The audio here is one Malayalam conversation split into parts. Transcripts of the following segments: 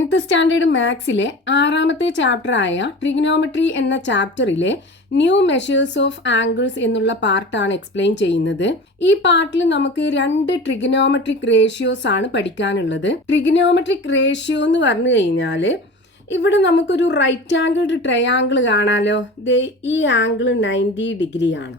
10th സ്റ്റാൻഡേർഡ് മാത്സിലെ 6ാമത്തെ ചാപ്റ്ററായ ട്രിഗണോമെട്രി എന്ന ചാപ്റ്ററിലെ ന്യൂ മെഷേഴ്സ് ഓഫ് ആംഗിൾസ് എന്നുള്ള പാർട്ടാണ് എക്സ്പ്ലെയിൻ ചെയ്യുന്നത്. ഈ പാർട്ടിൽ നമുക്ക് 2 ട്രിഗണോമെട്രിക് റേഷ്യോസ് ആണ് പഠിക്കാനുള്ളത്. ട്രിഗണോമെട്രിക് റേഷ്യോ എന്ന് പറഞ്ഞു കഴിഞ്ഞാൽ ഇവിടെ നമുക്കൊരു റൈറ്റ് ആംഗിൾഡ് ട്രയാങ്കിൾ കാണാലോ. ഈ ആംഗിൾ 90 ഡിഗ്രി ആണ്.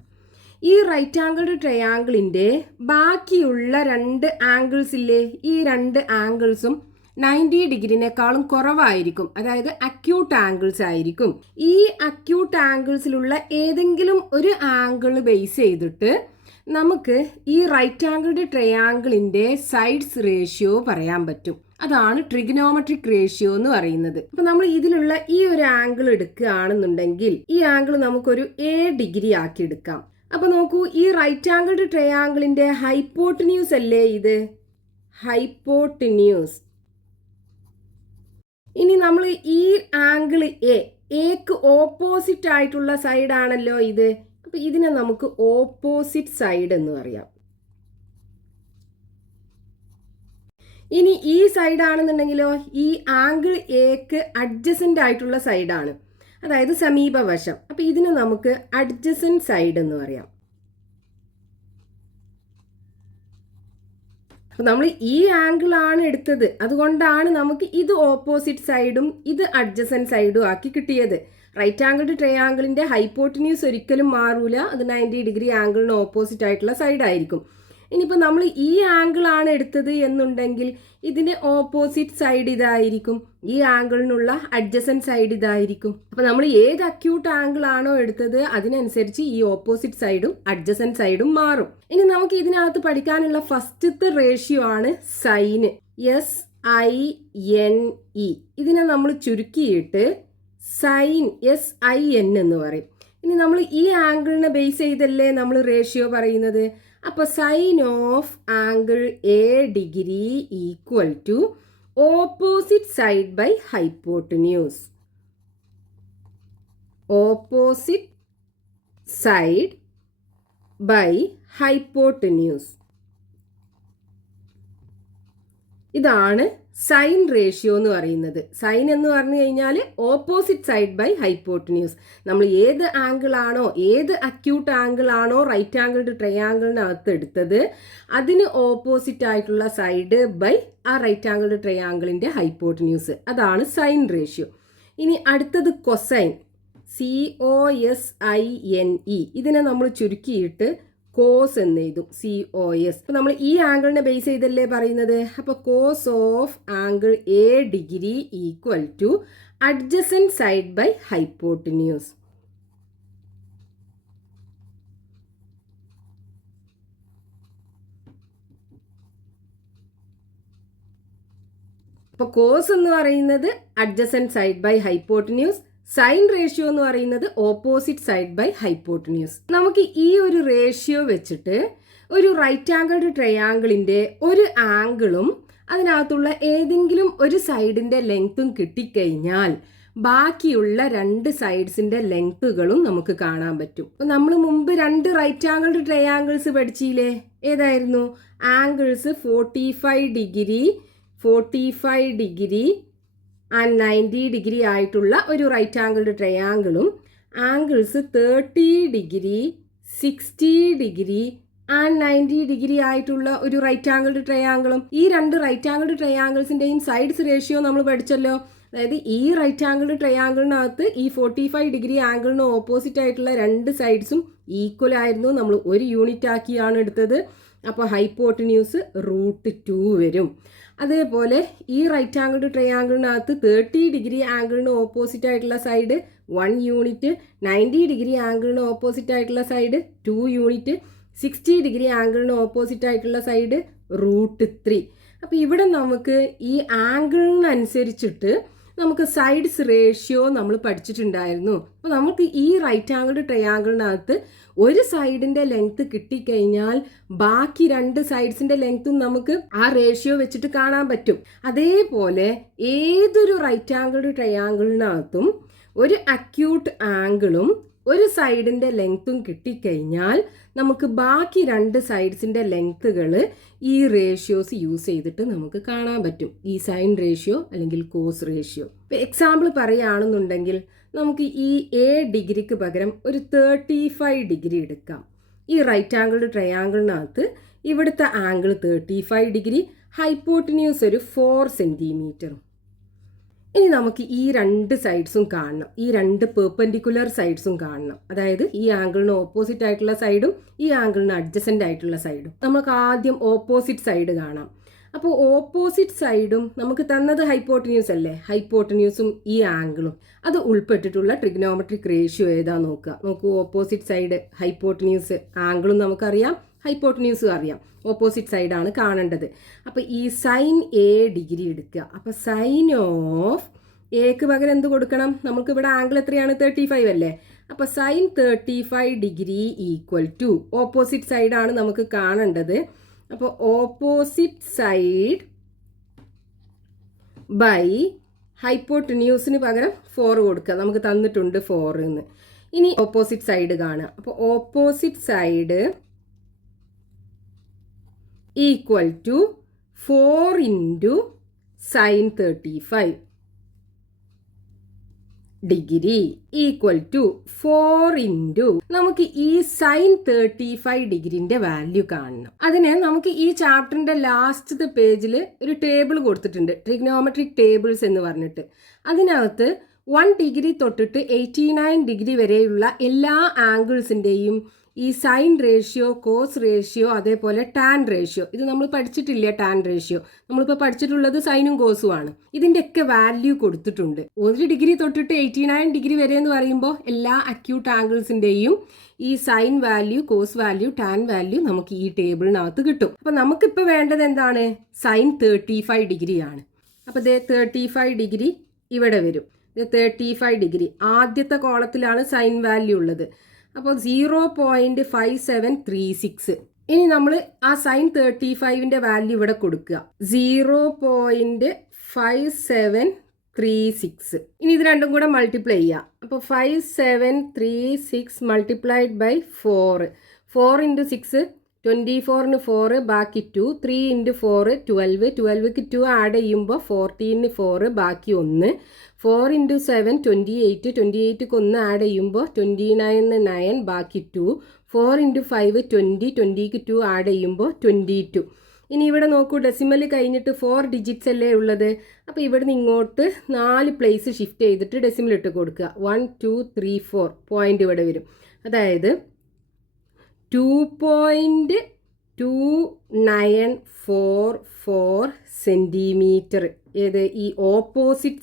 ഈ റൈറ്റ് ആംഗിൾഡ് ട്രയാങ്കിളിൻ്റെ ബാക്കിയുള്ള 2 ആംഗിൾസ് ഇല്ലേ, ഈ 2 ആംഗിൾസും 90 ഡിഗ്രിനേക്കാളും കുറവായിരിക്കും. അതായത് അക്യൂട്ട് ആംഗിൾസ് ആയിരിക്കും. ഈ അക്യൂട്ട് ആംഗിൾസിലുള്ള ഏതെങ്കിലും ഒരു ആംഗിൾ ബേസ് ചെയ്തിട്ട് നമുക്ക് ഈ റൈറ്റ് ആംഗിൾഡ് ട്രയാങ്കിളിൻ്റെ സൈഡ്സ് റേഷ്യോ പറയാൻ പറ്റും. അതാണ് ട്രിഗണോമെട്രിക് റേഷ്യോ എന്ന് പറയുന്നത്. അപ്പൊ നമ്മൾ ഇതിലുള്ള ഈ ഒരു ആംഗിൾ എടുക്കുകയാണെന്നുണ്ടെങ്കിൽ ഈ ആംഗിൾ നമുക്കൊരു A ഡിഗ്രി ആക്കി എടുക്കാം. അപ്പൊ നോക്കൂ, ഈ റൈറ്റ് ആംഗിൾഡ് ട്രയാങ്കിളിന്റെ ഹൈപ്പോട്ടന്യൂസ് അല്ലേ ഇത്, ഹൈപ്പോട്ടന്യൂസ്. ഇനി നമ്മൾ ഈ ആംഗിൾ എക്ക് ഓപ്പോസിറ്റ് ആയിട്ടുള്ള സൈഡ് ആണല്ലോ ഇത്. അപ്പൊ ഇതിനെ നമുക്ക് ഓപ്പോസിറ്റ് സൈഡ് എന്ന് പറയാം. ഇനി ഈ സൈഡ് ആണെന്നുണ്ടെങ്കിലോ, ഈ ആംഗിൾ എക്ക് അഡ്ജസന്റ് ആയിട്ടുള്ള സൈഡാണ്, അതായത് സമീപവശം. അപ്പൊ ഇതിനെ നമുക്ക് അഡ്ജസന്റ് സൈഡ് എന്ന് പറയാം. അപ്പൊ നമ്മൾ ഈ ആംഗിൾ ആണ് എടുത്തത്, അതുകൊണ്ടാണ് നമുക്ക് ഇത് ഓപ്പോസിറ്റ് സൈഡും ഇത് അഡ്ജസന്റ് സൈഡും ആക്കി കിട്ടിയത്. റൈറ്റ് ആംഗിൾഡ് ട്രയാങ്കിളിന്റെ ഹൈപ്പോട്ടന്യൂസ് ഒരിക്കലും മാറൂല, അത് 90 ഡിഗ്രി ആംഗിളിന് ഓപ്പോസിറ്റ് ആയിട്ടുള്ള സൈഡ് ആയിരിക്കും. ഇനിയിപ്പോൾ നമ്മൾ ഈ ആംഗിൾ ആണ് എടുത്തത് എന്നുണ്ടെങ്കിൽ ഇതിന് ഓപ്പോസിറ്റ് സൈഡ് ഇതായിരിക്കും, ഈ ആംഗിളിനുള്ള അഡ്ജസന്റ് സൈഡ് ഇതായിരിക്കും. അപ്പം നമ്മൾ ഏത് അക്യൂട്ട് ആംഗിൾ ആണോ എടുത്തത് അതിനനുസരിച്ച് ഈ ഓപ്പോസിറ്റ് സൈഡും അഡ്ജസന്റ് സൈഡും മാറും. ഇനി നമുക്ക് ഇതിനകത്ത് പഠിക്കാനുള്ള ഫസ്റ്റത്തെ റേഷ്യോ ആണ് സൈന്, SINE. ഇതിനെ നമ്മൾ ചുരുക്കിയിട്ട് സൈൻ SIN എന്ന് പറയും. ഇനി നമ്മൾ ഈ ആംഗിളിനെ ബേസ് ചെയ്തല്ലേ നമ്മൾ റേഷ്യോ പറയുന്നത്. അപ്പോൾ sine of angle A degree equal to opposite side by hypotenuse. Opposite side by hypotenuse. ഇതാണ് സൈൻ റേഷ്യോ എന്ന് പറയുന്നത്. സൈൻ എന്ന് പറഞ്ഞു കഴിഞ്ഞാൽ ഓപ്പോസിറ്റ് സൈഡ് ബൈ ഹൈപ്പോട്ടന്യൂസ്. നമ്മൾ ഏത് ആംഗിൾ ആണോ, ഏത് അക്യൂട്ട് ആംഗിൾ ആണോ റൈറ്റ് ആംഗിൾഡ് ട്രയാങ്കിളിനകത്ത് എടുത്തത് അതിന് ഓപ്പോസിറ്റ് ആയിട്ടുള്ള സൈഡ് ബൈ ആ റൈറ്റ് ആംഗിൾഡ് ട്രയാങ്കിളിൻ്റെ ഹൈപ്പോട്ടന്യൂസ്. അതാണ് സൈൻ റേഷ്യോ. ഇനി അടുത്തത് കൊസൈൻ, COSINE. ഇതിനെ നമ്മൾ ചുരുക്കിയിട്ട് കോസ് എന്ന് എഴുതും, COS. അപ്പം നമ്മൾ ഈ ആംഗിളിനെ ബേസ് ചെയ്തല്ലേ പറയുന്നത്. അപ്പോൾ cos of angle A degree equal to adjacent side by hypotenuse. അപ്പോൾ കോസ് എന്ന് പറയുന്നത് adjacent side by hypotenuse, sine ratio എന്ന് പറയുന്നത് ഓപ്പോസിറ്റ് സൈഡ് ബൈ ഹൈപ്പോട്ടന്യൂസ്. നമുക്ക് ഈ ഒരു റേഷ്യോ വെച്ചിട്ട് ഒരു റൈറ്റ് ആംഗിൾഡ് ട്രയാങ്കിളിൻ്റെ ഒരു ആംഗിളും അതിനകത്തുള്ള ഏതെങ്കിലും ഒരു സൈഡിൻ്റെ ലെങ്ത്തും കിട്ടിക്കഴിഞ്ഞാൽ ബാക്കിയുള്ള 2 സൈഡ്സിൻ്റെ ലെങ്ത്തുകളും നമുക്ക് കാണാൻ പറ്റും. അപ്പോൾ നമ്മൾ മുമ്പ് 2 റൈറ്റ് ആംഗിൾഡ് ട്രയാങ്കിൾസ് പഠിച്ചില്ലേ, ഏതായിരുന്നു? ആംഗിൾസ് 45 ഡിഗ്രി ആൻഡ് 90 ഡിഗ്രി ആയിട്ടുള്ള ഒരു റൈറ്റ് ആംഗിൾഡ് ട്രയാങ്കിളും angles 30 degree 60 degree and 90 degree ആയിട്ടുള്ള ഒരു റൈറ്റ് ആംഗിൾഡ് ട്രയാങ്കിളും. ഈ 2 റൈറ്റ് ആംഗിൾഡ് ട്രയാങ്കിൾസിൻ്റെയും സൈഡ്സ് റേഷ്യോ നമ്മൾ പഠിച്ചല്ലോ. അതായത് ഈ റൈറ്റ് ആംഗിൾഡ് ട്രയാങ്കിളിനകത്ത് ഈ 45 ഡിഗ്രി ആംഗിളിന് ഓപ്പോസിറ്റ് ആയിട്ടുള്ള 2 സൈഡ്സും ഈക്വൽ ആയിരുന്നു, നമ്മൾ ഒരു യൂണിറ്റ് ആക്കിയാണ് എടുത്തത്. അപ്പോൾ ഹൈപ്പോട്ടന്യൂസ് √2 വരും. അതേപോലെ ഈ റൈറ്റ് ആംഗിൾഡ് ട്രയാങ്കിളിനകത്ത് 30 ഡിഗ്രി ആംഗിളിന് ഓപ്പോസിറ്റ് ആയിട്ടുള്ള സൈഡ് 1 യൂണിറ്റ്, 90 ഡിഗ്രി ആംഗിളിന് ഓപ്പോസിറ്റ് ആയിട്ടുള്ള സൈഡ് 2 യൂണിറ്റ്, 60 ഡിഗ്രി ആംഗിളിന് ഓപ്പോസിറ്റ് ആയിട്ടുള്ള സൈഡ് √3. അപ്പോൾ ഇവിടെ നമുക്ക് ഈ ആംഗിളിനനുസരിച്ചിട്ട് നമുക്ക് സൈഡ്സ് റേഷ്യോ നമ്മൾ പഠിച്ചിട്ടുണ്ടായിരുന്നു. അപ്പോൾ നമുക്ക് ഈ റൈറ്റ് ആംഗിൾഡ് ട്രയാങ്കിളിനകത്ത് ഒരു സൈഡിൻ്റെ ലെങ്ത്ത് കിട്ടിക്കഴിഞ്ഞാൽ ബാക്കി 2 സൈഡ്സിൻ്റെ ലെങ്ത്തും നമുക്ക് ആ റേഷ്യോ വെച്ചിട്ട് കാണാൻ പറ്റും. അതേപോലെ ഏതൊരു റൈറ്റ് ആംഗിൾഡ് ട്രയാങ്കിളിനകത്തും ഒരു അക്യൂട്ട് ആംഗിളും ഒരു സൈഡിൻ്റെ ലെങ്ത്തും കിട്ടിക്കഴിഞ്ഞാൽ നമുക്ക് ബാക്കി 2 സൈഡ്സിൻ്റെ ലെങ്ത്തുകൾ ഈ റേഷ്യോസ് യൂസ് ചെയ്തിട്ട് നമുക്ക് കാണാൻ പറ്റും. ഈ സൈൻ റേഷ്യോ അല്ലെങ്കിൽ കോസ് റേഷ്യോ. ഇപ്പോൾ എക്സാമ്പിൾ പറയുകയാണെന്നുണ്ടെങ്കിൽ നമുക്ക് ഈ A ഡിഗ്രിക്ക് പകരം ഒരു 35 ഡിഗ്രി എടുക്കാം. ഈ റൈറ്റ് ആംഗിൾ ട്രയാങ്കിളിനകത്ത് ഇവിടുത്തെ ആംഗിൾ 35 ഡിഗ്രി, ഹൈപ്പോട്ടിന്യൂസ് ഒരു 4 സെൻറ്റിമീറ്റർ. ഇനി നമുക്ക് ഈ 2 സൈഡ്സും കാണണം, ഈ 2 പെർപെൻഡിക്കുലർ സൈഡ്സും കാണണം. അതായത് ഈ ആംഗിളിന് ഓപ്പോസിറ്റ് ആയിട്ടുള്ള സൈഡും ഈ ആംഗിളിന് അഡ്ജസൻ്റ് ആയിട്ടുള്ള സൈഡും. നമുക്ക് ആദ്യം ഓപ്പോസിറ്റ് സൈഡ് കാണാം. അപ്പോൾ ഓപ്പോസിറ്റ് സൈഡും നമുക്ക് തന്നത് ഹൈപ്പോട്ടിന്യൂസ് അല്ലേ, ഹൈപ്പോട്ടിന്യൂസും ഈ ആംഗിളും അത് ഉൾപ്പെട്ടിട്ടുള്ള ട്രിഗ്നോമെട്രിക് റേഷ്യോ ഏതാ നോക്കുക. നോക്കൂ, ഓപ്പോസിറ്റ് സൈഡ് ഹൈപ്പോട്ടിന്യൂസ്, ആംഗിളും നമുക്കറിയാം, ഹൈപ്പോട്ടിന്യൂസും അറിയാം. ഓപ്പോസിറ്റ് സൈഡാണ് കാണേണ്ടത്. അപ്പോൾ ഈ സൈൻ A ഡിഗ്രി എടുക്കുക. അപ്പോൾ സൈൻ ഓഫ് എക്ക് പകരം എന്ത് കൊടുക്കണം? നമുക്ക് ഇവിടെ ആംഗിൾ എത്രയാണ്? 35 അല്ലേ. അപ്പോൾ sine 35 degree equal to opposite സൈഡാണ് നമുക്ക് കാണേണ്ടത്. അപ്പോൾ ഓപ്പോസിറ്റ് സൈഡ് ബൈ ഹൈപ്പോട്ടിന്യൂസിന് പകരം 4 കൊടുക്കുക. നമുക്ക് തന്നിട്ടുണ്ട് 4 എന്ന്. ഇനി ഓപ്പോസിറ്റ് സൈഡ് കാണുക. അപ്പോൾ opposite side equal to 4 into sine 35 degree equal to 4 into നമുക്ക് ഈ സൈൻ 35 ഡിഗ്രിൻ്റെ വാല്യൂ കാണണം. അതിന് നമുക്ക് ഈ ചാപ്റ്ററിൻ്റെ ലാസ്റ്റത്തെ പേജിൽ ഒരു ടേബിൾ കൊടുത്തിട്ടുണ്ട്, ട്രിഗ്നോമെട്രിക് ടേബിൾസ് എന്ന് പറഞ്ഞിട്ട്. അതിനകത്ത് 1 ഡിഗ്രി തൊട്ടിട്ട് 89 ഡിഗ്രി വരെയുള്ള എല്ലാ ആംഗിൾസിൻ്റെയും ഈ സൈൻ റേഷ്യോ, കോസ് റേഷ്യോ, അതേപോലെ ടാൻ റേഷ്യോ, ഇത് നമ്മൾ പഠിച്ചിട്ടില്ല. ടാൻ റേഷ്യോ നമ്മളിപ്പോൾ പഠിച്ചിട്ടുള്ളത് സൈനും കോസും ആണ്. ഇതിൻ്റെയൊക്കെ വാല്യൂ കൊടുത്തിട്ടുണ്ട്. 1 ഡിഗ്രി തൊട്ടിട്ട് 89 ഡിഗ്രി വരെ എന്ന് പറയുമ്പോൾ എല്ലാ അക്യൂട്ട് ആംഗിൾസിൻ്റെയും ഈ sine value, cos value, tan value നമുക്ക് ഈ ടേബിളിനകത്ത് കിട്ടും. അപ്പോൾ നമുക്കിപ്പോൾ വേണ്ടത് എന്താണ്? സൈൻ 35 ഡിഗ്രിയാണ്. അപ്പോൾ ദേ 35 ഡിഗ്രി ഇവിടെ വരും. 35 ഡിഗ്രി ആദ്യത്തെ കോളത്തിലാണ് സൈൻ വാല്യൂ ഉള്ളത്. അപ്പോൾ 0.5736. ഇനി നമ്മൾ ആ സൈൻ 35ൻ്റെ വാല്യൂ ഇവിടെ കൊടുക്കുക, 0.5736. ഇനി ഇത് രണ്ടും കൂടെ മൾട്ടിപ്ലൈ ചെയ്യുക. അപ്പോൾ 5736 മൾട്ടിപ്ലൈഡ് ബൈ 4. 4 ഇൻറ്റു 6 24ന് 4 ബാക്കി 2, 3 ഇൻറ്റു 4 12, 12ക്ക് 2 ആഡ് ചെയ്യുമ്പോൾ 14ന് 4 ബാക്കി 1, 4 ഇൻറ്റു 7 28, 28ക്ക് 1 ആഡ് ചെയ്യുമ്പോൾ 29ന് 9 ബാക്കി 2, 4 ഇൻറ്റു 5 20, 20ക്ക് 2 ആഡ് ചെയ്യുമ്പോൾ 22. ഇനി ഇവിടെ നോക്കൂ, ഡെസിമൽ കഴിഞ്ഞിട്ട് 4 ഡിജിറ്റ്സ് അല്ലേ ഉള്ളത്. അപ്പോൾ ഇവിടെ നിന്ന് ഇങ്ങോട്ട് 4 പ്ലേസ് ഷിഫ്റ്റ് ചെയ്തിട്ട് ഡെസിമൽ ഇട്ട് കൊടുക്കുക. 1 2 3 4 പോയിന്റ് ഇവിടെ വരും. അതായത് 2.2944 സെൻറ്റിമീറ്റർ. ഏത്? ഈ ഓപ്പോസിറ്റ്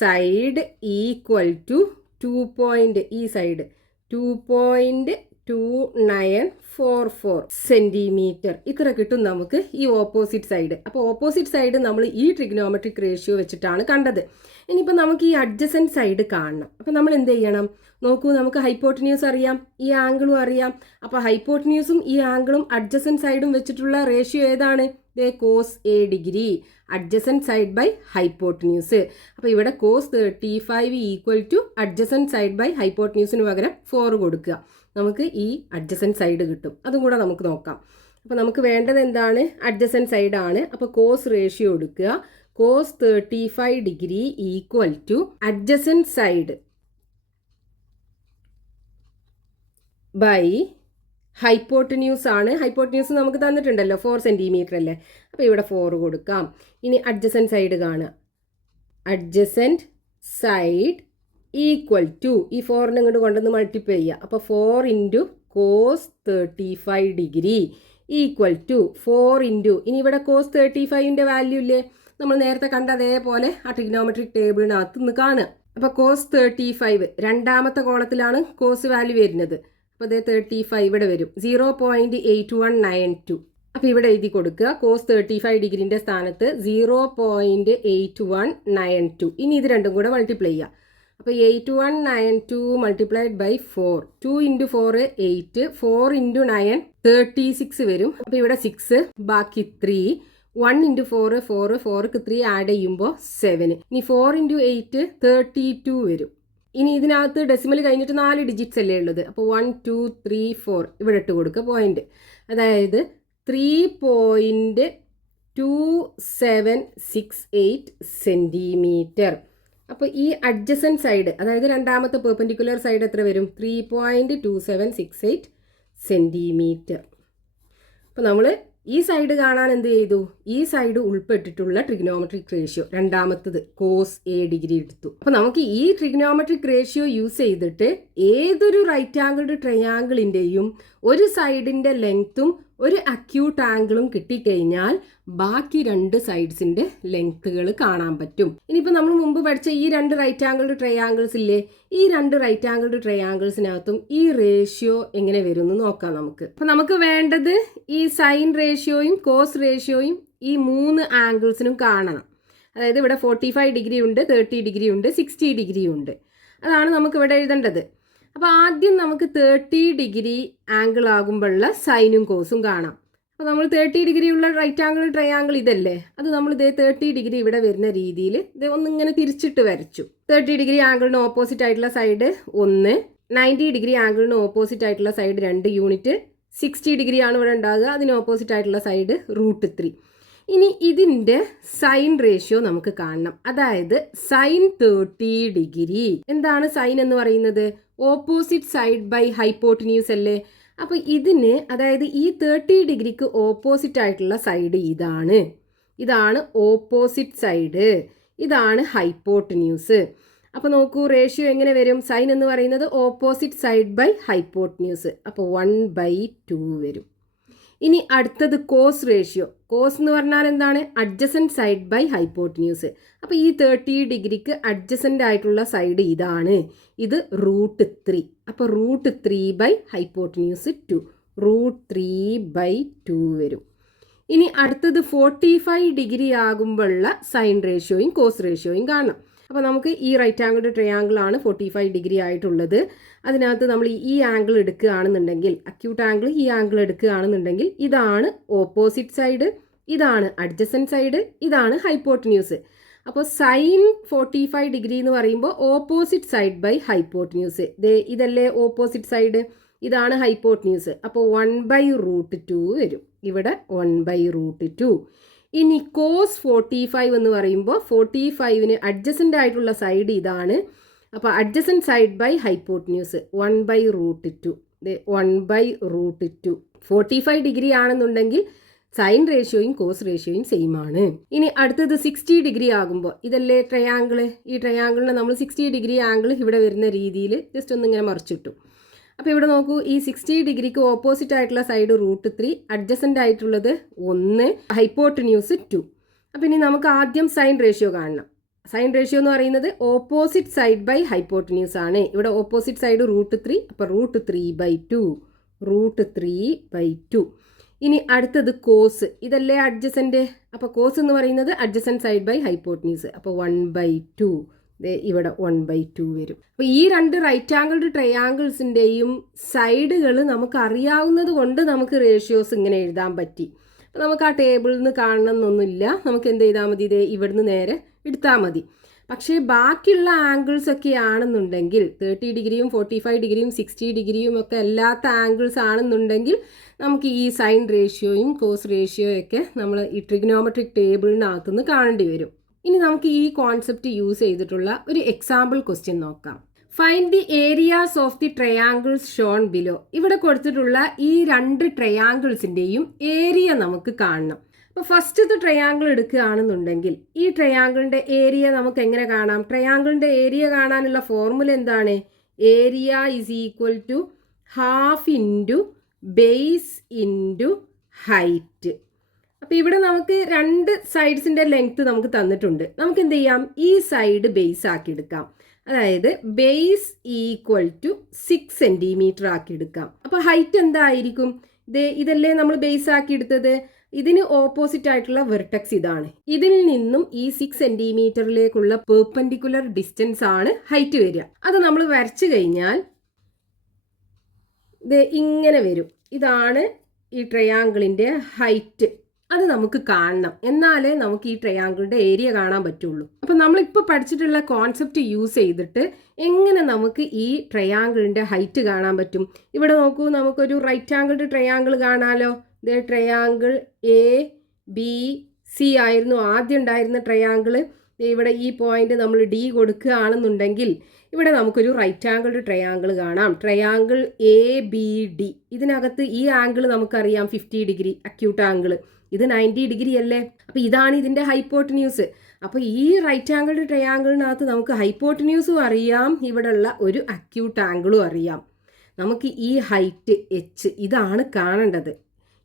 സൈഡ് ഈക്വൽ ടു 2. ഈ സൈഡ് 2.2944 സെൻറ്റിമീറ്റർ. ഇത്ര കിട്ടും നമുക്ക് ഈ ഓപ്പോസിറ്റ് സൈഡ്. അപ്പോൾ ഓപ്പോസിറ്റ് സൈഡ് നമ്മൾ ഈ ട്രിഗ്നോമെട്രിക് റേഷ്യോ വെച്ചിട്ടാണ് കണ്ടത്. ഇനിയിപ്പോൾ നമുക്ക് ഈ അഡ്ജസൻറ്റ് സൈഡ് കാണണം. അപ്പോൾ നമ്മൾ എന്ത് ചെയ്യണം? നോക്കൂ, നമുക്ക് ഹൈപ്പോട്ടിന്യൂസ് അറിയാം, ഈ ആംഗിളും അറിയാം. അപ്പോൾ ഹൈപ്പോട്ടിന്യൂസും ഈ ആംഗിളും അഡ്ജസൻറ്റ് സൈഡും വെച്ചിട്ടുള്ള റേഷ്യോ ഏതാണ്? Cos A degree, adjacent side by hypotenuse. അപ്പോൾ ഇവിടെ cos 35 equal to adjacent side by ഹൈപ്പോട്ടിന്യൂസിന് പകരം 4 കൊടുക്കുക. നമുക്ക് ഈ അഡ്ജസൻറ്റ് സൈഡ് കിട്ടും. അതും കൂടെ നമുക്ക് നോക്കാം. അപ്പോൾ നമുക്ക് വേണ്ടത് എന്താണ്? അഡ്ജസൻറ്റ് സൈഡാണ്. അപ്പോൾ കോസ് റേഷ്യോ എടുക്കുക. Cos 35 degree equal to adjacent side by hypotenuse ആണ്. ഹൈപ്പോട്ടിന്യൂസ് നമുക്ക് തന്നിട്ടുണ്ടല്ലോ, 4 സെൻറ്റിമീറ്റർ അല്ലേ. അപ്പോൾ ഇവിടെ 4 കൊടുക്കാം. ഇനി അഡ്ജസൻറ്റ് സൈഡ് കാണുക. അഡ്ജസൻറ്റ് സൈഡ് ഈക്വൽ ടു ഈ 4നെ ഇങ്ങോട്ട് കൊണ്ടുവന്ന് മൾട്ടിപ്ലൈ ചെയ്യുക. അപ്പോൾ 4 into cos 35 degree equal to 4 into ഇനി ഇവിടെ കോസ് 35ൻ്റെ വാല്യൂ ഇല്ലേ, നമ്മൾ നേരത്തെ കണ്ട അതേപോലെ ആ ട്രിഗ്നോമെട്രിക് ടേബിളിനകത്ത് നിന്ന് കാണുക. അപ്പോൾ കോസ് 35 രണ്ടാമത്തെ കോളത്തിലാണ് കോസ് വാല്യൂ വരുന്നത്. അപ്പോൾ അതേ 35 ഇവിടെ വരും, 0.8192. അപ്പോൾ ഇവിടെ എഴുതി കൊടുക്കുക, കോസ് 35 ഡിഗ്രീൻ്റെ സ്ഥാനത്ത് 0.8192. ഇനി ഇത് രണ്ടും കൂടെ മൾട്ടിപ്ലൈ ചെയ്യുക. അപ്പോൾ 8192 മൾട്ടിപ്ലൈഡ് ബൈ 4, 2 ഇൻറ്റു 4 8, 4 ഇൻറ്റു 9 36 വരും. അപ്പോൾ ഇവിടെ 6 ബാക്കി 3, 1 ഇൻറ്റു 4 4, 4ക്ക് 3 ആഡ് ചെയ്യുമ്പോൾ 7. ഇനി 4 ഇൻറ്റു 8 32 വരും. ഇനി ഇതിനകത്ത് ഡെസിമൽ കഴിഞ്ഞിട്ട് 4 ഡിജിറ്റ്സ് അല്ലേ ഉള്ളത്. അപ്പോൾ 1 2 3 4 ഇവിടെ ഇട്ട് കൊടുക്കുക പോയിന്റ്. അതായത് 3.2768 സെൻറ്റിമീറ്റർ. അപ്പോൾ ഈ അഡ്ജസൻ സൈഡ്, അതായത് രണ്ടാമത്തെ പെർപെൻഡിക്കുലർ സൈഡ് എത്ര വരും? 3.2768 സെൻറ്റിമീറ്റർ. അപ്പോൾ നമ്മൾ ഈ സൈഡ് കാണാൻ എന്ത് ചെയ്തു? ഈ സൈഡ് ഉൾപ്പെട്ടിട്ടുള്ള ട്രിഗ്നോമെട്രിക് റേഷ്യോ രണ്ടാമത്തത് കോസ് എ ഡിഗ്രി എടുത്തു. അപ്പോൾ നമുക്ക് ഈ ട്രിഗ്നോമെട്രിക് റേഷ്യോ യൂസ് ചെയ്തിട്ട് ഏതൊരു റൈറ്റ് ആംഗിൾഡ് ട്രയാങ്കിളിൻ്റെയും ഒരു സൈഡിൻ്റെ ലെങ്ത്തും ഒരു അക്യൂട്ട് ആംഗിളും കിട്ടിക്കഴിഞ്ഞാൽ ബാക്കി രണ്ട് സൈഡ്സിൻ്റെ ലെങ്ത്തുകൾ കാണാൻ പറ്റും. ഇനിയിപ്പോൾ നമ്മൾ മുമ്പ് പഠിച്ച ഈ രണ്ട് റൈറ്റ് ആംഗിൾഡ് ട്രയാങ്കിൾസ് ഇല്ലേ, ഈ രണ്ട് റൈറ്റ് ആംഗിൾഡ് ട്രയാങ്കിൾസിനകത്തും ഈ റേഷ്യോ എങ്ങനെ വരും എന്ന് നോക്കാം നമുക്ക്. അപ്പോൾ നമുക്ക് വേണ്ടത് ഈ സൈൻ റേഷ്യോയും കോസ് റേഷ്യോയും ഈ 3 ആംഗിൾസിനും കാണണം. അതായത് ഇവിടെ 45 ഡിഗ്രി ഉണ്ട്, 30 ഡിഗ്രി ഉണ്ട്, 60 ഡിഗ്രി ഉണ്ട്. അതാണ് നമുക്ക് ഇവിടെ എഴുതേണ്ടത്. അപ്പോൾ ആദ്യം നമുക്ക് 30 ഡിഗ്രി ആംഗിൾ ആകുമ്പോഴുള്ള സൈനും കോസും കാണാം. അപ്പോൾ നമ്മൾ 30 ഡിഗ്രി ഉള്ള റൈറ്റ് ആംഗിൾ ട്രയാങ്കിൾ ഇതല്ലേ, അത് നമ്മൾ ഇതേ 30 ഡിഗ്രി ഇവിടെ വരുന്ന രീതിയിൽ ഇത് ഒന്നിങ്ങനെ തിരിച്ചിട്ട് വരച്ചു. 30 ഡിഗ്രി ആംഗിളിന് ഓപ്പോസിറ്റ് ആയിട്ടുള്ള സൈഡ് 1, 90 ഡിഗ്രി ആംഗിളിന് ഓപ്പോസിറ്റ് ആയിട്ടുള്ള സൈഡ് 2 യൂണിറ്റ്, 60 ഡിഗ്രി ആണ് ഇവിടെ ഉണ്ടാകുക, അതിന് ഓപ്പോസിറ്റ് ആയിട്ടുള്ള സൈഡ് √3. ഇനി ഇതിൻ്റെ സൈൻ റേഷ്യോ നമുക്ക് കാണണം. അതായത് സൈൻ 30 ഡിഗ്രി. എന്താണ് സൈൻ എന്ന് പറയുന്നത്? ഓപ്പോസിറ്റ് സൈഡ് ബൈ ഹൈപ്പോട്ടിന്യൂസ് അല്ലേ. അപ്പോൾ ഇതിന്, അതായത് ഈ 30 ഡിഗ്രിക്ക് ഓപ്പോസിറ്റ് ആയിട്ടുള്ള സൈഡ് ഇതാണ് ഓപ്പോസിറ്റ് സൈഡ്, ഇതാണ് ഹൈപ്പോട്ടിന്യൂസ്. അപ്പോൾ നോക്കൂ റേഷ്യോ എങ്ങനെ വരും? സൈൻ എന്ന് പറയുന്നത് ഓപ്പോസിറ്റ് സൈഡ് ബൈ ഹൈപ്പോട്ടിന്യൂസ്, അപ്പോൾ 1/2 വരും. ഇനി അടുത്തത് കോസ് റേഷ്യോ. കോസ് എന്ന് പറഞ്ഞാൽ എന്താണ്? Adjacent side by hypotenuse. അപ്പോൾ ഈ 30 ഡിഗ്രിക്ക് അഡ്ജസൻ്റ് ആയിട്ടുള്ള സൈഡ് ഇതാണ്, ഇത് √3. അപ്പോൾ √3 ബൈ ഹൈപ്പോട്ടിന്യൂസ് 2, √3/2 വരും. ഇനി അടുത്തത് 45 ഡിഗ്രി ആകുമ്പോഴുള്ള സൈൻ റേഷ്യോയും കോസ് റേഷ്യോയും കാണണം. അപ്പോൾ നമുക്ക് ഈ റൈറ്റ് ആംഗിൾഡ് ട്രയാങ്കിൾ ആണ് 45 ഡിഗ്രി ആയിട്ടുള്ളത്. അതിനകത്ത് നമ്മൾ ഈ ആംഗിൾ എടുക്കുകയാണെന്നുണ്ടെങ്കിൽ, അക്യൂട്ട് ആംഗിൾ ഈ ആംഗിൾ എടുക്കുകയാണെന്നുണ്ടെങ്കിൽ ഇതാണ് ഓപ്പോസിറ്റ് സൈഡ്, ഇതാണ് അഡ്ജസൻറ്റ് സൈഡ്, ഇതാണ് ഹൈപ്പോട്ടിന്യൂസ്. അപ്പോൾ സൈൻ 45 ഡിഗ്രി എന്ന് പറയുമ്പോൾ ഓപ്പോസിറ്റ് സൈഡ് ബൈ ഹൈപ്പോട്ടിന്യൂസ്, ഇതല്ലേ ഓപ്പോസിറ്റ് സൈഡ്, ഇതാണ് ഹൈപ്പോട്ടിന്യൂസ്. അപ്പോൾ 1/√2 വരും, ഇവിടെ 1/√2. ഇനി കോസ് 45 എന്ന് പറയുമ്പോൾ 45ന് അഡ്ജസൻ്റ് ആയിട്ടുള്ള സൈഡ് ഇതാണ്. അപ്പോൾ adjacent side by hypotenuse 1/√2, 1/√2. 45 degree ആണെന്നുണ്ടെങ്കിൽ സൈൻ റേഷ്യോയും കോസ് റേഷ്യോയും സെയിം ആണ്. ഇനി അടുത്തത് 60 ഡിഗ്രി ആകുമ്പോൾ, ഇതല്ലേ ട്രയാങ്കിള്, ഈ ട്രയാങ്കിളിനെ നമ്മൾ 60 ഡിഗ്രി ആംഗിൾ ഇവിടെ വരുന്ന രീതിയിൽ ജസ്റ്റ് ഒന്നിങ്ങനെ മറിച്ചിട്ടു. അപ്പോൾ ഇവിടെ നോക്കൂ, ഈ 60 ഡിഗ്രിക്ക് ഓപ്പോസിറ്റ് ആയിട്ടുള്ള സൈഡ് √3, അഡ്ജസൻ്റ് ആയിട്ടുള്ളത് 1, ഹൈപ്പോട്ടിന്യൂസ് 2. അപ്പോൾ ഇനി നമുക്ക് ആദ്യം സൈൻ റേഷ്യോ കാണണം. സൈൻ റേഷ്യോ എന്ന് പറയുന്നത് ഓപ്പോസിറ്റ് സൈഡ് ബൈ ഹൈപ്പോട്ടിന്യൂസ് ആണ്. ഇവിടെ ഓപ്പോസിറ്റ് സൈഡ് √3, അപ്പോൾ √3/2, √3/2. ഇനി അടുത്തത് കോസ്, ഇതല്ലേ അഡ്ജസൻ്റ്, അപ്പോൾ കോസ് എന്ന് പറയുന്നത് അഡ്ജസൻ്റ് സൈഡ് ബൈ ഹൈപ്പോട്ടിന്യൂസ്, അപ്പോൾ 1/2, ഇവിടെ 1/2 വരും. അപ്പോൾ ഈ രണ്ട് റൈറ്റ് ആംഗിൾഡ് ട്രയാങ്കിൾസിൻ്റെയും സൈഡുകൾ നമുക്ക് അറിയാവുന്നത് കൊണ്ട് നമുക്ക് റേഷ്യോസ് ഇങ്ങനെ എഴുതാൻ പറ്റി. അപ്പോൾ നമുക്ക് ആ ടേബിളിൽ നിന്ന് കാണണം എന്നൊന്നുമില്ല, നമുക്ക് എന്ത് ചെയ്താൽ മതി, ഇതേ ഇവിടുന്ന് നേരെ എടുത്താൽ മതി. പക്ഷേ ബാക്കിയുള്ള ആംഗിൾസ് ഒക്കെ ആണെന്നുണ്ടെങ്കിൽ 30 ഡിഗ്രിയും 45 ഡിഗ്രിയും 60 ഡിഗ്രിയും ഒക്കെ അല്ലാത്ത ആംഗിൾസ് ആണെന്നുണ്ടെങ്കിൽ നമുക്ക് ഈ സൈൻ റേഷ്യോയും കോസ് റേഷ്യോയും ഒക്കെ നമ്മൾ ഈ ട്രിഗ്നോമെട്രിക് ടേബിളിനകത്തുനിന്ന് കാണേണ്ടി വരും. ഇനി നമുക്ക് ഈ കോൺസെപ്റ്റ് യൂസ് ചെയ്തിട്ടുള്ള ഒരു എക്സാമ്പിൾ ക്വസ്റ്റ്യൻ നോക്കാം. Find the areas of the triangles Sean below. ഇവിടെ കൊടുത്തിട്ടുള്ള ഈ രണ്ട് ട്രയാങ്കിൾസിൻ്റെയും ഏരിയ നമുക്ക് കാണണം. അപ്പോൾ ഫസ്റ്റത്തെ ട്രയാങ്കിൾ എടുക്കുകയാണെന്നുണ്ടെങ്കിൽ ഈ ട്രയാങ്കിളിൻ്റെ ഏരിയ നമുക്ക് എങ്ങനെ കാണാം? ട്രയാങ്കിളിൻ്റെ ഏരിയ കാണാനുള്ള ഫോർമുല എന്താണ്? Area is equal to half into base into height. അപ്പോൾ ഇവിടെ നമുക്ക് രണ്ട് സൈഡ്സിൻ്റെ ലെങ്ത്ത് നമുക്ക് തന്നിട്ടുണ്ട്. നമുക്ക് എന്ത് ചെയ്യാം, ഈ സൈഡ് ബേസ് ആക്കി എടുക്കാം. അതായത് ബേസ് ഈക്വൽ ടു 6 സെൻറ്റിമീറ്റർ ആക്കി എടുക്കാം. അപ്പോൾ ഹൈറ്റ് എന്തായിരിക്കും? ഇതല്ലേ നമ്മൾ ബേസ് ആക്കി എടുത്തത്, ഇതിന് ഓപ്പോസിറ്റ് ആയിട്ടുള്ള വെർട്ടെക്സ് ഇതാണ്. ഇതിൽ നിന്നും ഈ 6 സെൻറ്റിമീറ്ററിലേക്കുള്ള പെർപെൻഡിക്കുലർ ഡിസ്റ്റൻസ് ആണ് ഹൈറ്റ് വരിക. അത് നമ്മൾ വരച്ചു കഴിഞ്ഞാൽ ഇങ്ങനെ വരും. ഇതാണ് ഈ ട്രയാങ്കിളിൻ്റെ ഹൈറ്റ്. അത് നമുക്ക് കാണണം. എന്നാലേ നമുക്ക് ഈ ട്രയാങ്കിളിൻ്റെ ഏരിയ കാണാൻ പറ്റുള്ളൂ. അപ്പോൾ നമ്മളിപ്പോൾ പഠിച്ചിട്ടുള്ള കോൺസെപ്റ്റ് യൂസ് ചെയ്തിട്ട് എങ്ങനെ നമുക്ക് ഈ ട്രയാങ്കിളിൻ്റെ ഹൈറ്റ് കാണാൻ പറ്റും? ഇവിടെ നോക്കൂ, നമുക്കൊരു റൈറ്റ് ആംഗിൾഡ് ട്രയാങ്കിൾ കാണാമല്ലോ. ഇത് ട്രയാങ്കിൾ ABC ആയിരുന്നു ആദ്യം ഉണ്ടായിരുന്ന ട്രയാങ്കിൾ. ഇവിടെ ഈ പോയിന്റ് നമ്മൾ D കൊടുക്കുകയാണെന്നുണ്ടെങ്കിൽ ഇവിടെ നമുക്കൊരു റൈറ്റ് ആംഗിൾഡ് ട്രയാങ്കിൾ കാണാം. Triangle ABD. ഇതിനകത്ത് ഈ ആംഗിൾ നമുക്കറിയാം 50 ഡിഗ്രി അക്യൂട്ട് ആംഗിൾ. ഇത് 90 ഡിഗ്രി അല്ലേ? അപ്പോൾ ഇതാണ് ഇതിൻ്റെ ഹൈപ്പോട്ടന്യൂസ്. അപ്പോൾ ഈ റൈറ്റ് ആംഗിൾഡ് ട്രയാങ്കിളിനകത്ത് നമുക്ക് ഹൈപ്പോട്ടന്യൂസും അറിയാം, ഇവിടെയുള്ള ഒരു അക്യൂട്ട് ആംഗിളും അറിയാം. നമുക്ക് ഈ ഹൈറ്റ് H ഇതാണ് കാണേണ്ടത്.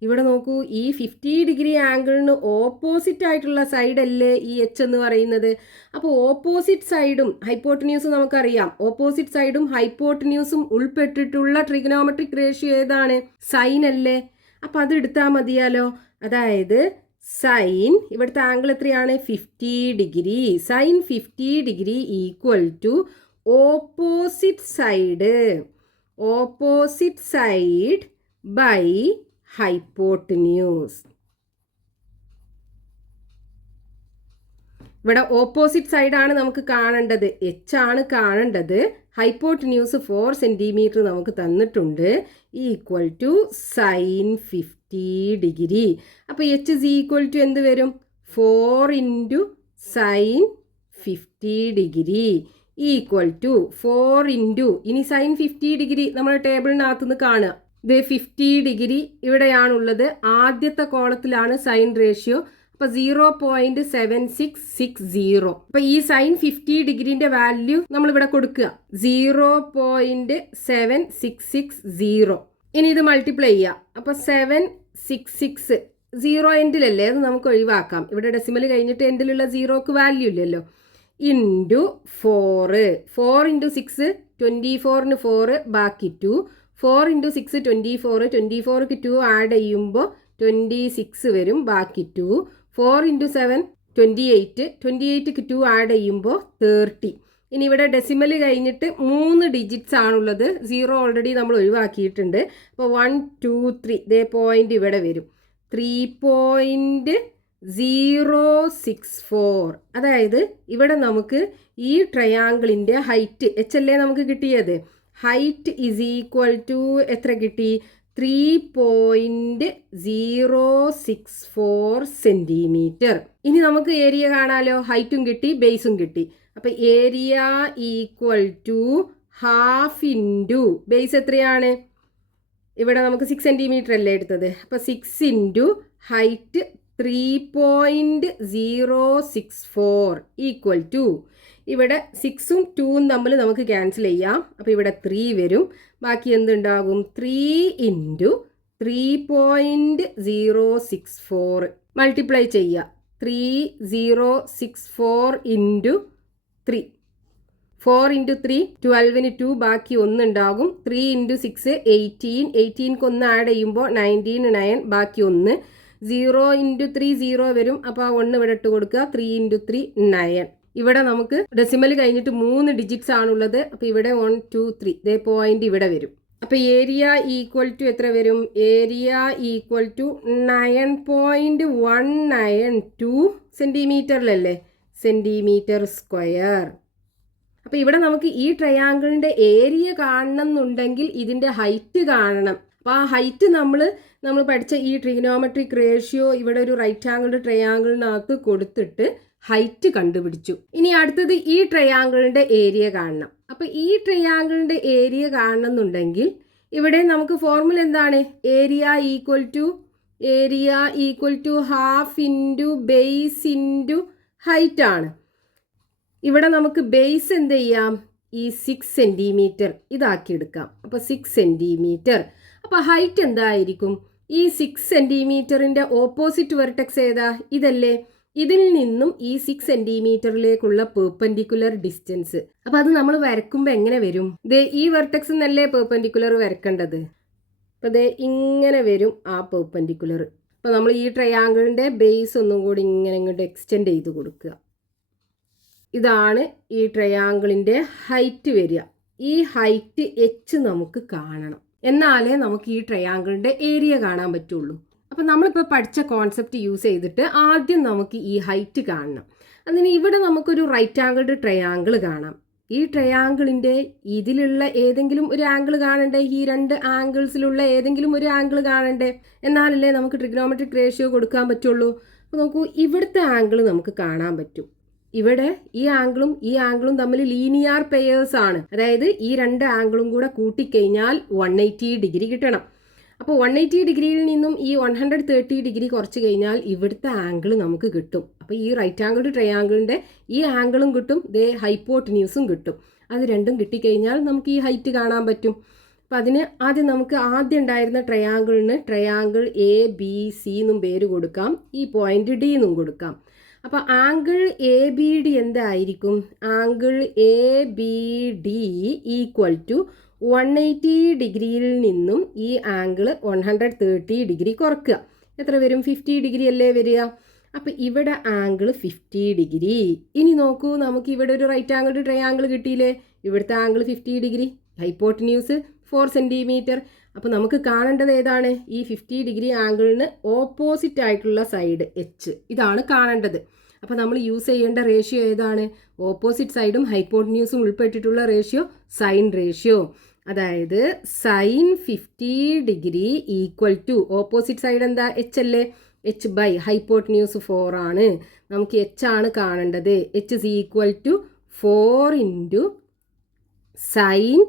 ഇവിടെ നോക്കൂ, ഈ 50 ഡിഗ്രി ആംഗിളിന് ഓപ്പോസിറ്റ് ആയിട്ടുള്ള സൈഡല്ലേ ഈ H എന്ന് പറയുന്നത്. അപ്പോൾ ഓപ്പോസിറ്റ് സൈഡും ഹൈപ്പോട്ടന്യൂസും നമുക്കറിയാം. ഓപ്പോസിറ്റ് സൈഡും ഹൈപ്പോട്ടന്യൂസും ഉൾപ്പെട്ടിട്ടുള്ള ട്രിഗണോമെട്രിക് റേഷ്യോ ഏതാണ്? സൈൻ അല്ലേ? അപ്പോൾ അത് എടുത്താൽ മതിയാലോ. അതായത് സൈൻ, ഇവിടുത്തെ ആംഗിൾ എത്രയാണ്? 50 degree. Sine 50 degree equal to opposite side by hypotenuse. ഇവിടെ ഓപ്പോസിറ്റ് സൈഡാണ് നമുക്ക് കാണേണ്ടത്, H ആണ് കാണേണ്ടത്. ഹൈപ്പോട്ടന്യൂസ് 4 സെൻറ്റിമീറ്റർ നമുക്ക് തന്നിട്ടുണ്ട്. Equal to sine 50 degree. അപ്പോൾ H ഇസ് ഈക്വൽ ടു എന്ത് വരും? 4 into sine 50 degree equal to 4 into, ഇനി സൈൻ 50 ഡിഗ്രി നമ്മൾ ടേബിളിനകത്തുനിന്ന് കാണുക. ഇത് 50 ഡിഗ്രി ഇവിടെയാണുള്ളത്. ആദ്യത്തെ കോളത്തിലാണ് സൈൻ റേഷ്യോ. അപ്പോൾ 0.7660. അപ്പോൾ ഈ സൈൻ 50 ഡിഗ്രീൻ്റെ വാല്യൂ നമ്മളിവിടെ കൊടുക്കുക 0.7660. ഇനി ഇത് മൾട്ടിപ്ലൈ ചെയ്യുക. അപ്പോൾ 766 0 എൻഡിലല്ലേ, അത് നമുക്ക് ഒഴിവാക്കാം. ഇവിടെ ഡെസിമൽ കഴിഞ്ഞിട്ട് എൻഡിലുള്ള 0ക്ക് വാല്യൂ ഇല്ലല്ലോ. ഇൻറ്റു 4 ഇൻറ്റു 6 24ന് 4 ബാക്കി 2. 4 ഇൻറ്റു 6 24. 24ക്ക് 2 ആഡ് ചെയ്യുമ്പോൾ 26 വരും, ബാക്കി 2. 4 ഇൻറ്റു 7 28. 28ക്ക് 2 ആഡ് ചെയ്യുമ്പോൾ 30. ഇനി ഇവിടെ ഡെസിമൽ കഴിഞ്ഞിട്ട് 3 ഡിജിറ്റ്സ് ആണുള്ളത്. 0 ഓൾറെഡി നമ്മൾ ഒഴിവാക്കിയിട്ടുണ്ട്. അപ്പോൾ 1 2 3 ഇതേ പോയിന്റ് ഇവിടെ വരും. 3.064. അതായത് ഇവിടെ നമുക്ക് ഈ ട്രയാങ്കിളിൻ്റെ ഹൈറ്റ് H അല്ലേ നമുക്ക് കിട്ടിയത്. ഹൈറ്റ് ഇസ് ഈക്വൽ ടു എത്ര കിട്ടി? 3.064 സെൻറ്റിമീറ്റർ. ഇനി നമുക്ക് ഏരിയ കാണാലോ. ഹൈറ്റും കിട്ടി, ബേസും കിട്ടി. അപ്പോൾ area equal to half into base എത്രയാണ്? ഇവിടെ നമുക്ക് 6 സെൻറ്റിമീറ്റർ അല്ലേ എടുത്തത്. അപ്പോൾ 6 ഇൻറ്റു ഹൈറ്റ് 3.064 ഈക്വൽ ടു, ഇവിടെ 6ഉം 2ഉം തമ്മിൽ നമുക്ക് ക്യാൻസൽ ചെയ്യാം. അപ്പോൾ ഇവിടെ 3 വരും. ബാക്കി എന്തുണ്ടാകും? 3 ഇൻറ്റു 3.064 മൾട്ടിപ്ലൈ ചെയ്യുക. 3064 ഇൻറ്റു 3. 4 ഇൻറ്റു 3 12ന് 2 ബാക്കി 1 ഉണ്ടാകും. 3 ഇൻറ്റു 6 18. 18ക്ക് 1 ആഡ് ചെയ്യുമ്പോൾ 19 9 ബാക്കി 1. 0 ഇൻറ്റു 3 0 വരും. അപ്പോൾ ആ 1 ഇവിടെ ഇട്ട് കൊടുക്കുക. 3 ഇൻറ്റു 3 9. ഇവിടെ നമുക്ക് ഡെസിമൽ കഴിഞ്ഞിട്ട് 3 ഡിജിറ്റ്സ് ആണുള്ളത്. അപ്പോൾ ഇവിടെ 1 2 3 ഇതേ പോയിന്റ് ഇവിടെ വരും. അപ്പോൾ ഏരിയ ഈക്വൽ ടു എത്ര വരും? ഏരിയ ഈക്വൽ ടു 9.192 സെൻറ്റിമീറ്ററിലല്ലേ, സെൻറ്റിമീറ്റർ സ്ക്വയർ. അപ്പോൾ ഇവിടെ നമുക്ക് ഈ ട്രയാങ്കിളിൻ്റെ ഏരിയ കാണണം എന്നുണ്ടെങ്കിൽ ഇതിൻ്റെ ഹൈറ്റ് കാണണം. അപ്പോൾ ആ ഹൈറ്റ് നമ്മൾ പഠിച്ച ഈ ട്രിഗണോമെട്രിക് റേഷ്യോ ഇവിടെ ഒരു റൈറ്റ് ആംഗിൾഡ് ട്രയാങ്കിളിനകത്ത് കൊടുത്തിട്ട് ഹൈറ്റ് കണ്ടുപിടിച്ചു. ഇനി അടുത്തത് ഈ ട്രയാങ്കിളിൻ്റെ ഏരിയ കാണണം. അപ്പോൾ ഈ ട്രയാങ്കിളിൻ്റെ ഏരിയ കാണണം എന്നുണ്ടെങ്കിൽ ഇവിടെ നമുക്ക് ഫോർമുല എന്താണ്? Area equal to half into base into height ആണ്. ഇവിടെ നമുക്ക് ബേസ് എന്ത് ചെയ്യാം? ഈ 6 സെൻറ്റിമീറ്റർ ഇതാക്കി എടുക്കാം. അപ്പോൾ 6 സെൻറ്റിമീറ്റർ. അപ്പോൾ ഹൈറ്റ് എന്തായിരിക്കും? ഈ 6 സെൻറ്റിമീറ്ററിൻ്റെ ഓപ്പോസിറ്റ് വെർട്ടെക്സ് ഏതാ? ഇതല്ലേ. ഇതിൽ നിന്നും ഈ 6 സെൻറ്റിമീറ്ററിലേക്കുള്ള പെർപെൻഡിക്കുലർ ഡിസ്റ്റൻസ്. അപ്പോൾ അത് നമ്മൾ വരക്കുമ്പോൾ എങ്ങനെ വരും? ഈ വെർട്ടെക്സ് എന്നല്ലേ പെർപെൻഡിക്കുലർ വരക്കേണ്ടത്. അപ്പോൾ ഇങ്ങനെ വരും ആ പെർപെൻഡിക്കുലർ. അപ്പോൾ നമ്മൾ ഈ ട്രയാങ്കിളിൻ്റെ ബേസ് ഒന്നും കൂടി ഇങ്ങനെ ഇങ്ങോട്ട് എക്സ്റ്റെൻഡ് ചെയ്ത് കൊടുക്കുക. ഇതാണ് ഈ ട്രയാങ്കിളിൻ്റെ ഹൈറ്റ് വരിക. ഈ ഹൈറ്റ് H നമുക്ക് കാണണം. എന്നാലേ നമുക്ക് ഈ ട്രയാങ്കിളിൻ്റെ ഏരിയ കാണാൻ പറ്റുള്ളൂ. അപ്പോൾ നമ്മളിപ്പോൾ പഠിച്ച കോൺസെപ്റ്റ് യൂസ് ചെയ്തിട്ട് ആദ്യം നമുക്ക് ഈ ഹൈറ്റ് കാണണം. അതിന് ഇവിടെ നമുക്കൊരു റൈറ്റ് ആംഗിൾഡ് ട്രയാങ്കിൾ കാണാം. ഈ ട്രയാങ്കിളിൻ്റെ ഇതിലുള്ള ഏതെങ്കിലും ഒരു ആംഗിൾ കാണണ്ടേ? ഈ രണ്ട് ആംഗിൾസിലുള്ള ഏതെങ്കിലും ഒരു ആംഗിൾ കാണണ്ടേ? എന്നാലല്ലേ നമുക്ക് ട്രിഗ്നോമെട്രിക് റേഷ്യോ കൊടുക്കാൻ പറ്റുള്ളൂ. അപ്പോൾ നോക്കൂ, ഇവിടുത്തെ ആംഗിൾ നമുക്ക് കാണാൻ പറ്റും. ഇവിടെ ഈ ആംഗിളും തമ്മിൽ ലീനിയർ പെയേഴ്സ് ആണ്. അതായത് ഈ രണ്ട് ആംഗിളും കൂടെ കൂട്ടിക്കഴിഞ്ഞാൽ 180 ഡിഗ്രി കിട്ടണം. അപ്പോൾ 180 ഡിഗ്രിയിൽ നിന്നും ഈ 130 ഡിഗ്രി കുറച്ച് കഴിഞ്ഞാൽ ഇവിടുത്തെ ആംഗിൾ നമുക്ക് കിട്ടും. അപ്പോൾ ഈ റൈറ്റ് ആംഗിൾഡ് ട്രയാങ്കിളിൻ്റെ ഈ ആംഗിളും കിട്ടും, ഹൈപ്പോട്ടന്യൂസും കിട്ടും. അത് രണ്ടും കിട്ടിക്കഴിഞ്ഞാൽ നമുക്ക് ഈ ഹൈറ്റ് കാണാൻ പറ്റും. അപ്പോൾ അതിന് ആദ്യം ഉണ്ടായിരുന്ന ട്രയാങ്കിളിന് ട്രയാങ്കിൾ ABC എന്നും പേര് കൊടുക്കാം, ഈ പോയിന്റ് D എന്നും കൊടുക്കാം. അപ്പോൾ ആംഗിൾ ABD എന്തായിരിക്കും? ആംഗിൾ ABD ഈക്വൽ ടു 180 ഡിഗ്രിയിൽ നിന്നും ഈ ആംഗിൾ 130 ഡിഗ്രി കുറക്കുക. എത്ര വരും? 50 ഡിഗ്രി അല്ലേ വരിക. അപ്പോൾ ഇവിടെ ആംഗിൾ 50 ഡിഗ്രി. ഇനി നോക്കൂ, നമുക്ക് ഇവിടെ ഒരു റൈറ്റ് ആംഗിൾ ട്രയാങ്കിൾ കിട്ടിയില്ലേ? ഇവിടുത്തെ ആംഗിൾ 50 ഡിഗ്രി, ഹൈപ്പോട്ടന്യൂസ് 4 സെൻറ്റിമീറ്റർ. അപ്പോൾ നമുക്ക് കാണേണ്ടത് ഏതാണ്? ഈ 50 ഡിഗ്രി ആംഗിളിന് ഓപ്പോസിറ്റ് ആയിട്ടുള്ള സൈഡ് H, ഇതാണ് കാണേണ്ടത്. അപ്പോൾ നമ്മൾ യൂസ് ചെയ്യേണ്ട റേഷ്യോ ഏതാണ്? ഓപ്പോസിറ്റ് സൈഡും ഹൈപ്പോട്ടന്യൂസും ഉൾപ്പെട്ടിട്ടുള്ള റേഷ്യോ സൈൻ റേഷ്യോ. അതായത് sine 50 degree equal to opposite side എന്താ? H അല്ലേ? H ബൈ ഹൈപ്പോട്ടന്യൂസ് 4 ആണ്. നമുക്ക് H ആണ് കാണേണ്ടത്. H is equal to 4 into sine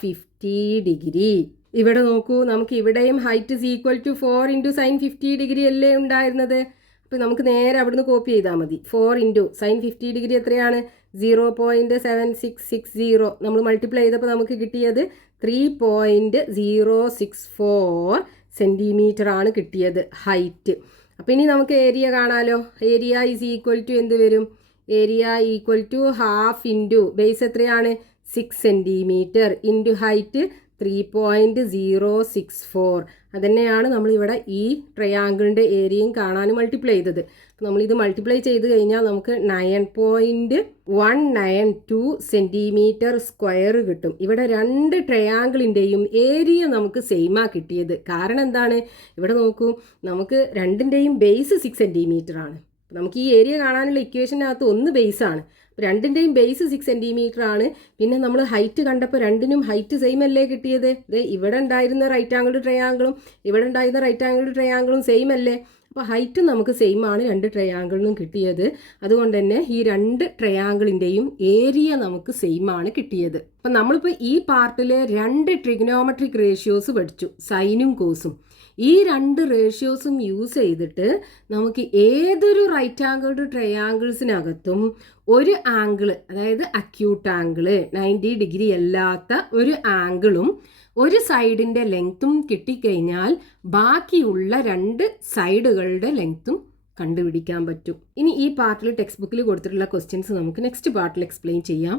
50 degree. ഇവിടെ നോക്കൂ, നമുക്ക് ഇവിടെയും height is equal to 4 into sine 50 degree അല്ലേ ഉണ്ടായിരുന്നത്. അപ്പോൾ നമുക്ക് നേരെ അവിടുന്ന് കോപ്പി ചെയ്താൽ മതി. 4 ഇൻറ്റു സൈൻ 50 ഡിഗ്രി എത്രയാണ്? 0.7660. നമ്മൾ മൾട്ടിപ്ലൈ ചെയ്തപ്പോൾ നമുക്ക് കിട്ടിയത് 3.064 സെൻറ്റിമീറ്റർ ആണ് കിട്ടിയത് ഹൈറ്റ്. അപ്പോൾ ഇനി നമുക്ക് ഏരിയ കാണാലോ. ഏരിയ ഈസ് ഈക്വൽ ടു എന്ത് വരും? Area equal to half into base എത്രയാണ്? 6 സെൻറ്റിമീറ്റർ ഇൻറ്റു ഹൈറ്റ് 3.064. അതുതന്നെയാണ് നമ്മളിവിടെ ഈ ട്രയാങ്കിളിൻ്റെ ഏരിയയും കാണാൻ മൾട്ടിപ്ലൈ ചെയ്തത്. നമ്മളിത് മൾട്ടിപ്ലൈ ചെയ്ത് കഴിഞ്ഞാൽ നമുക്ക് 9.192 സെൻറ്റിമീറ്റർ സ്ക്വയർ കിട്ടും. ഇവിടെ രണ്ട് ട്രയാങ്കിളിൻ്റെയും ഏരിയ നമുക്ക് സെയിമാ കിട്ടിയത്. കാരണം എന്താണ്? ഇവിടെ നോക്കൂ, നമുക്ക് രണ്ടിൻ്റെയും ബേസ് 6 സെൻറ്റിമീറ്റർ ആണ്. നമുക്ക് ഈ ഏരിയ കാണാനുള്ള ഇക്വേഷനകത്ത് ഒന്ന് ബേസാണ്, രണ്ടിൻ്റെയും ബേസ് 6 സെൻറ്റിമീറ്റർ ആണ്. പിന്നെ നമ്മൾ ഹൈറ്റ് കണ്ടപ്പോൾ രണ്ടിനും ഹൈറ്റ് സെയിം അല്ലേ കിട്ടിയത്? ഇവിടെ ഉണ്ടായിരുന്ന റൈറ്റ് ആംഗിൾ ട്രയാങ്കിളും ഇവിടെ ഉണ്ടായിരുന്ന റൈറ്റ് ആംഗിൾ ട്രയാങ്കിളും സെയിം അല്ലേ? അപ്പോൾ ഹൈറ്റ് നമുക്ക് സെയിം ആണ് രണ്ട് ട്രയാങ്കിളിനും കിട്ടിയത്. അതുകൊണ്ട് തന്നെ ഈ രണ്ട് ട്രയാങ്കിളിൻ്റെയും ഏരിയ നമുക്ക് സെയിം ആണ് കിട്ടിയത്. അപ്പം നമ്മളിപ്പോൾ ഈ പാർട്ടിൽ രണ്ട് ട്രിഗ്നോമെട്രിക് റേഷ്യോസ് പഠിച്ചു, സൈനും കോസും. ഈ രണ്ട് റേഷ്യോസും യൂസ് ചെയ്തിട്ട് നമുക്ക് ഏതൊരു റൈറ്റ് ആംഗിൾഡ് ട്രയാങ്കിൾസിനകത്തും ഒരു ആംഗിൾ, അതായത് അക്യൂട്ട് ആംഗിൾ 90 ഡിഗ്രി അല്ലാത്ത ഒരു ആംഗിളും ഒരു സൈഡിൻ്റെ ലെങ്ത്തും കിട്ടിക്കഴിഞ്ഞാൽ ബാക്കിയുള്ള രണ്ട് സൈഡുകളുടെ ലെങ്ത്തും കണ്ടുപിടിക്കാൻ പറ്റും. ഇനി ഈ പാർട്ടിൽ ടെക്സ്റ്റ് ബുക്കിൽ കൊടുത്തിട്ടുള്ള ക്വസ്റ്റ്യൻസ് നമുക്ക് നെക്സ്റ്റ് പാർട്ടിൽ എക്സ്പ്ലെയിൻ ചെയ്യാം.